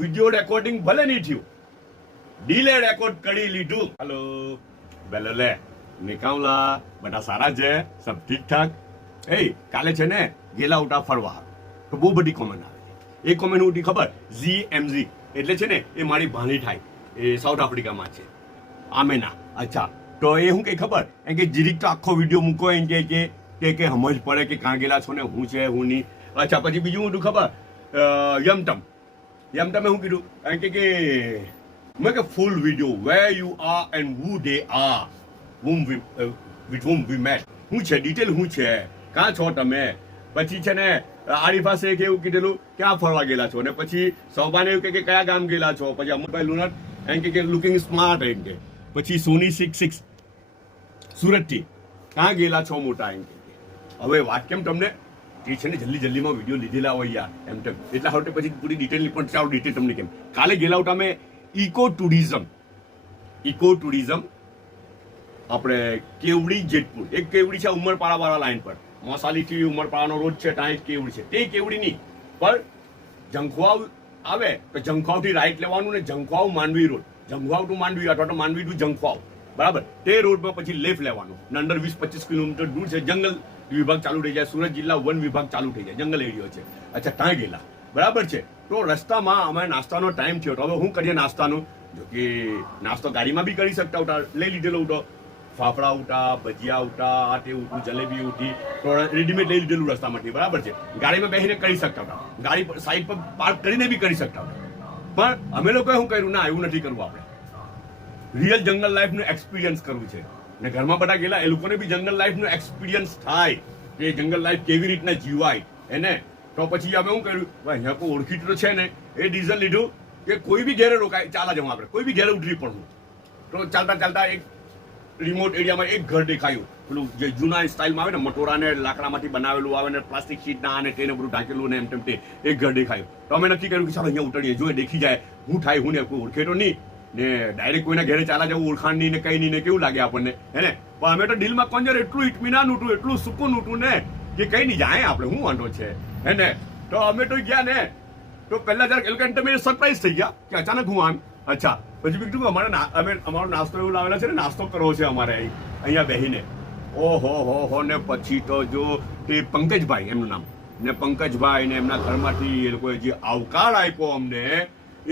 Video recording ભલે નહીં થયું, ડીલે રેકોર્ડ કરી લીધું. હેલો બેલો લે નિકાવલા બધા સારા છે, સબ ઠીક ઠાક. એ કાલે છે ને ગેલા ઉટા ફરવા તો બહુ બધી કોમેન્ટ આવે. એ કોમેન્ટ ઉઠી ખબર ZMZ એટલે છે ને એ મારી ભાણી થાય, એ સાઉથ આફ્રિકામાં છે આમેના. અચ્છા તો એ હું કઈ ખબર એમ કે જીરીક તો આખો વિડીયો મૂકો એમ કે સમજ પડે કે કાં ગયેલા છો ને હું છે હું નહીં. અચ્છા પછી બીજું હું ખબર યમટમે હું કીધું એમ કે મેં કે full video where you are and who they are with whom we met, હું છે ડિટેલ હું છે, કાં છો તમે. પછી છે ને આરીફા શેખ એવું કીધેલું ક્યાં ફરવા ગયેલા છો, ને પછી સૌબાને એવું કે કયા ગામ ગયેલા છો. પછી અમરભાઈ લુનર એમ કે લુકિંગ સ્માર્ટ એમ કે. પછી સોની 66 સુરતથી ક્યાં ગયેલા છો મોટા એમ કે. હવે વાત કેમ તમને એ છે ને જલ્દીમાં વિડીયો લીધેલા હોય યાર એમ તેમ એટલા હવે પછી પૂરી ડિટેલ પણ ચાલો ડિટેલ તમને કેમ. કાલે ગયેલા હતા અમે ઇકો ટુરિઝમ આપણે કેવડી જેતપુર. એક કેવડી છે ઉમરપાડા વાળા લાઈન પર, મોસાલીથી ઉમરપાડાનો રોડ છે ત્યાં એક કેવડી છે. તે કેવડી નહીં પણ જંખવાવ આવે તો જંખવાવથી રાઈટ લેવાનું ને જંખવાવ માંડવી રોડ, જંખવાવ ટુ માંડવી અથવા તો માંડવી ટુ જંખવાવ બરાબર. તે રોડમાં પછી લેફ્ટ લેવાનું. અંદર 20-25 કિલોમીટર દૂર છે, જંગલ વિભાગ ચાલુ થઈ જાય, સુરત જિલ્લા વન વિભાગ ચાલુ થઈ જાય, જંગલ એરિયો છે. અચ્છા ત્યાં ગયેલા બરાબર છે. તો રસ્તામાં અમે નાસ્તાનો ટાઈમ થયો તો હવે શું કરીએ નાસ્તાનું, જો કે નાસ્તો ગાડીમાં બી કરી શકતા ઉઠા લઈ લીધેલો ઉઠો, ફાફડા ઉઠા, ભજીયા ઉઠા, આ તે ઉઠું, જલેબી ઉઠી, તો રેડીમેડ લઈ લીધેલું રસ્તામાંથી બરાબર છે. ગાડીમાં બેસીને કરી શકતા હતા, ગાડી પર સાઈડ પર પાર્ક કરીને બી કરી શકતા હતા. પણ અમે લોકોએ શું કર્યું, ના એવું નથી કરવું, આપણે રિયલ જંગલ લાઈફનું એક્સપિરિયન્સ કરવું છે. ને ઘરમાં બધા ગયેલા એ લોકોને બી જંગલ લાઈફનું એક્સપિરિયન્સ થાય કે જંગલ લાઈફ કેવી રીતના જીવાય એને. તો પછી અમે શું કર્યું, અહીંયા કોઈ ઓળખીતું છે ને એ ડીઝલ લીધું કે કોઈ બી ઘેરે રોકાય ચાલા જવું, આપણે કોઈ બી ઘેરે ઉતરી પડવું. તો ચાલતા એક રિમોટ એરિયામાં એક ઘર દેખાયું, પેલું જે જૂના સ્ટાઇલમાં આવે ને મટોરાને લાકડામાંથી બનાવેલું આવે ને પ્લાસ્ટિક શીટના અને તેને બધું ઢાંકેલું ને એમ તેમ તે એક ઘર દેખાયું. તો અમે નક્કી કર્યું કે ચાલો અહીંયા ઉતરીએ, જો દેખી જાય હું થાય હું ને કોઈ ઓળખે તો નહીં ને ડાયરેક્ટ કોઈના ઘરે ચાલા જવું ઓળખાણ નહીં ને કઈ નહીં ને કેવું લાગે આપણને હે ને. પણ અમે તો દિલમાં કોંજર એટલું ઇત્મીનાન ઉઠું, એટલું સુકૂન ઉઠું ને કે કઈ નહીં જાય આપણે શું વાંધો છે હે ને. તો અમે તો ગયા ને તો પહેલા જરાક એ લોકો તમે સરપ્રાઈઝ થઈ ગયા કે અચાનક હું આમ. અચ્છા પછી બીજું કે અમારો નાસ્તો એવું લાવેલા છે ને, નાસ્તો કરવો છે અમારે અહીંયા બેહીને. ઓહો ને પછી તો જો તે પંકજભાઈ એમનું નામ ને પંકજભાઈ ને એમના ઘરમાંથી એ લોકોએ જે આવકાર આપ્યો અમને,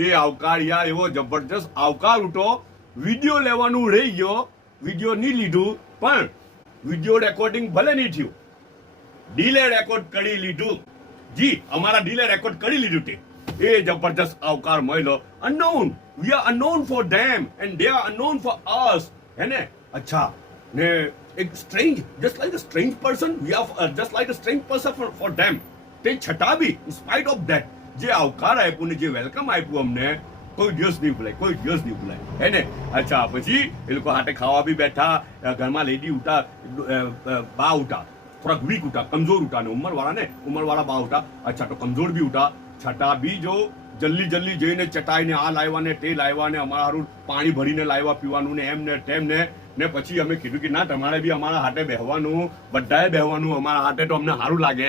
એ આવકાર યાર એવો જબરજસ્ત આવકાર ઉઠો. વિડીયો લેવાનું રહી ગયો, વિડીયો નહીં લીધું પણ વિડીયો રેકોર્ડિંગ ભલે નહીં થયું, ડીલે રેકોર્ડ કરી લીધું. જી અમારા ડીલે રેકોર્ડ કરી લીધું તે એ જબરજસ્ત આવકાર મળ્યો. Unknown, we are unknown for them and they are unknown for us હે ને. અચ્છા ને એક strange just like a strange person, we are just like a strange person for them. તે છતાં બી ઇન સ્પાઇટ ઓફ ધેટ જે આવકાર આપ્યું ને જે વેલકમ આપ્યું અમને, કોઈ દિવસ નહીં ભૂલાય હે ને. અચ્છા પછી એ લોકો હાથે ખાવા બી બેઠા, ઘરમાં લેડી ઉઠા, બા ઉઠા, થોડાક વીક ઉઠા, કમજોર ઉઠા ને ઉંમરવાળા બા ઉઠા. અચ્છા તો કમજોર બી ઉઠા, છતાં બી જો જલ્દી જઈને ચટાઈને આ લાવ્યા ને તે લાવ્યા ને અમારા હારું પાણી ભરીને લાવ્યા પીવાનું ને એમ ને તેમ ને પછી અમે કીધું કે ના તમારે બી અમારા હાથે બેહવાનું, બધાએ બેહવાનું અમારા હાથે, તો અમને સારું લાગે.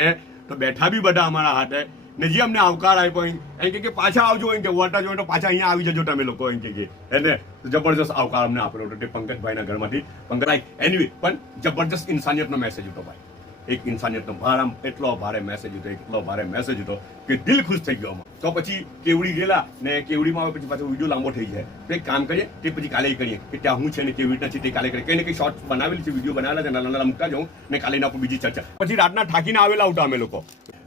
તો બેઠા બી બધા અમારા હાથે ને જે અમને આવકાર આપ્યો એમ કે પાછા આવજો એમ કે વોટા જોઈએ તો પાછા અહીંયા આવી જજો તમે લોકો એમ કે એને જબરજસ્ત આવકાર અમને આપેલો હતો તે પંકજભાઈના ઘરમાંથી. પંકજભાઈ એનીવે પણ જબરજસ્ત ઇન્સાનિયતનો મેસેજ હતો ભાઈ, એક ઇન્સાનિયતનો એટલો ભારે મેસેજ હતો કે દિલ ખુશ થઈ ગયો. તો પછી કેવડી ગયેલા ને કેવડીમાં આવે પછી પાછો વિડીયો લાંબો થઈ જાય. તો એક કામ કરીએ તે પછી કાલે કરીએ કે ત્યાં હું છે ને કેવી રીતના છે તે કાલે કરીએ. કંઈ ને કંઈ શોર્ટ બનાવેલી છે, વિડીયો બનાવેલા છે, નાના મૂકતા જાઉં ને કાલે એના પર બીજી ચર્ચા. પછી રાતના થાકીને આવેલા ઉઠા અમે લોકો,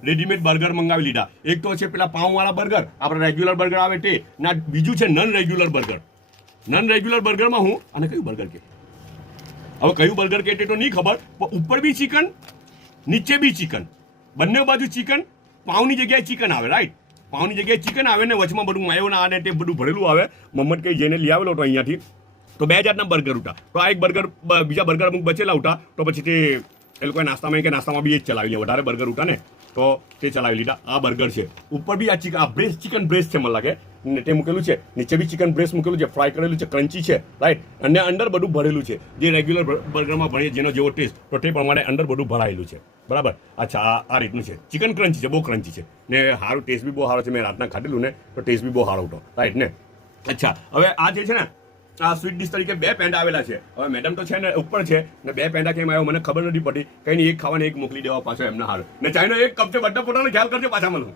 રેડીમેડ બર્ગર મંગાવી લીધા. એક તો છે પેલા પાઉંવાળા બર્ગર, આપણે રેગ્યુલર બર્ગર આવે તે ના, બીજું છે non regular burger. Non regular બર્ગરમાં હું અને કયું બર્ગર કે હવે કયું બર્ગર કે તે તો નહીં ખબર, પણ ઉપર બી ચિકન નીચે બી ચિકન, બંને બાજુ ચિકન, પાઉની જગ્યાએ ચિકન આવે, રાઈટ પાઉની જગ્યાએ ચિકન આવે ને વચમાં બધું માયોના અને તે બધું ભરેલું આવે. મમ્મદ કઈ જેને લઈ આવેલો હતો અહીંયાથી. તો 2 જાતના બર્ગર ઉઠા. તો આ એક બર્ગર, બીજા બર્ગર અમુક બચેલા ઉઠા. તો પછી તે એ લોકોએ નાસ્તામાં બી એ જ ચલાવી લે, વધારે બર્ગર ઉઠા ને તો તે ચલાવી લીધા. આ બર્ગર છે, ઉપર બી આ બ્રેસ્ટ ચિકન બ્રેસ્ટ છે મને લાગે ને તે મૂકેલું છે, નીચે બી ચિકન બ્રેસ્ટ મૂકેલું છે, ફ્રાય કરેલું છે, ક્રન્ચી છે, રાઈટ, અને અંદર બધું ભરેલું છે જે રેગ્યુલર બર્ગરમાં ભણીએ જેનો જેવો ટેસ્ટ તો તે પ્રમાણે અંદર બધું ભરાયેલું છે, બરાબર. અચ્છા, આ રીતનું છે. ચિકન ક્રન્ચી છે, બહુ ક્રન્ચી છે ને સારું, ટેસ્ટ બી બહુ સારો છે. મેં રાતના ખાધેલું ને તો ટેસ્ટ બી બહુ સારો હતો, રાઈટ ને. અચ્છા, હવે આ જે છે ને આ સ્વીટ ડિશ તરીકે 2 પેંડા આવેલા છે. હવે મેડમ તો છે ને ઉપર છે ને 2 પેંડા કેમ આવ્યો મને ખબર નથી પડી. કઈ નહીં, એક ખાવાને એક મોકલી દેવા પાછો એમના હાલ ને ચાઈનો એક કપ છે. બધા પોતાનો ખ્યાલ કરજો, પાછા મળું.